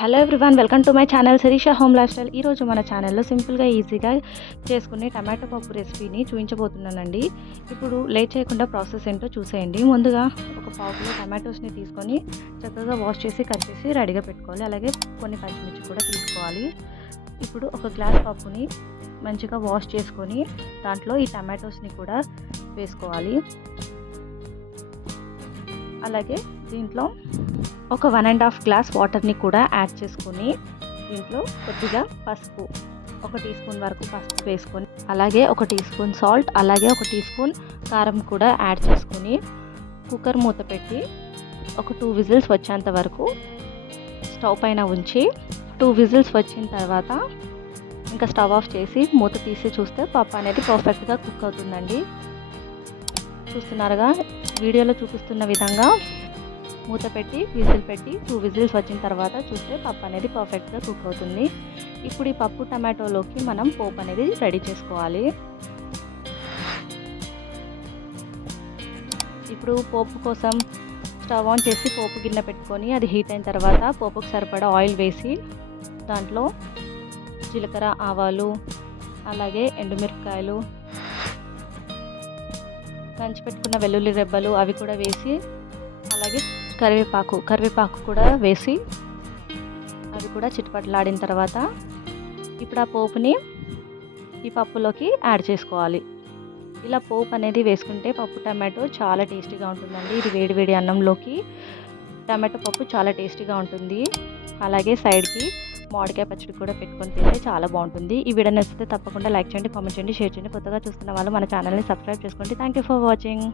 Hello everyone welcome to my channel Sirisha home lifestyle. ఈరోజు మన ఛానల్లో సింపుల్గా ఈజీగా చేసుకునే టమాటో పప్పు రెసిపీని చూపించబోతున్నానండి. ఇప్పుడు లేట్ చేయకుండా ప్రాసెస్ ఏంటో చూసేయండి. ముందుగా ఒక పావులో టమాటోస్ని తీసుకొని చక్కగా వాష్ చేసి కట్ చేసి రెడీగా పెట్టుకోవాలి. అలాగే కొన్ని పచ్చిమిర్చి కూడా తీసుకోవాలి. ఇప్పుడు ఒక గ్లాస్ పప్పుని మంచిగా వాష్ చేసుకొని దాంట్లో ఈ టమాటోస్ని కూడా వేసుకోవాలి. అలాగే దీంట్లో ఒక వన్ అండ్ హాఫ్ గ్లాస్ వాటర్ని కూడా యాడ్ చేసుకొని దీంట్లో కొద్దిగా పసుపు ఒక టీ స్పూన్ వరకు పసుపు వేసుకొని అలాగే ఒక టీ స్పూన్ సాల్ట్ అలాగే ఒక టీ స్పూన్ కారం కూడా యాడ్ చేసుకొని కుక్కర్ మూత పెట్టి ఒక టూ విజిల్స్ వచ్చేంత వరకు స్టవ్ పైన ఉంచి టూ విజిల్స్ వచ్చిన తర్వాత ఇంకా స్టవ్ ఆఫ్ చేసి మూత తీసి చూస్తే పప్పు అనేది పర్ఫెక్ట్గా కుక్ అవుతుందండి. చూస్తున్నారుగా? వీడియోలో చూపిస్తున్న విధంగా మూత పెట్టి విజిల్ పెట్టి టూ విజిల్స్ వచ్చిన తర్వాత చూస్తే పప్పు అనేది పర్ఫెక్ట్గా కుక్ అవుతుంది. ఇప్పుడు ఈ పప్పు టమాటోలోకి మనం పోపు అనేది రెడీ చేసుకోవాలి. ఇప్పుడు పోపు కోసం స్టవ్ ఆన్ చేసి పోపు గిన్నె పెట్టుకొని అది హీట్ అయిన తర్వాత పోపుకు సరిపడా ఆయిల్ వేసి దాంట్లో జీలకర్ర ఆవాలు అలాగే ఎండుమిరపకాయలు దంచి పెట్టుకున్న వెల్లుల్లి రెబ్బలు అవి కూడా వేసి అలాగే కరివేపాకు కరివేపాకు కూడా వేసి అవి కూడా చిటపట్లాడిన తర్వాత ఇప్పుడు ఆ పోపుని ఈ పప్పులోకి యాడ్ చేసుకోవాలి. ఇలా పోపు అనేది వేసుకుంటే పప్పు టమాటో చాలా టేస్టీగా ఉంటుందండి. ఇది వేడి వేడి అన్నంలోకి టమాటో పప్పు చాలా టేస్టీగా ఉంటుంది. అలాగే సైడ్కి మామిడికాయ పచ్చడి కూడా పెట్టుకొని తింటే చాలా బాగుంటుంది. ఈ వీడియో నచ్చితే తప్పకుండా లైక్ చేయండి కామెంట్ చేయండి షేర్ చేయండి. కొత్తగా చూస్తున్న వాళ్ళు మన ఛానల్ని సబ్స్క్రైబ్ చేసుకోండి. Thank you for watching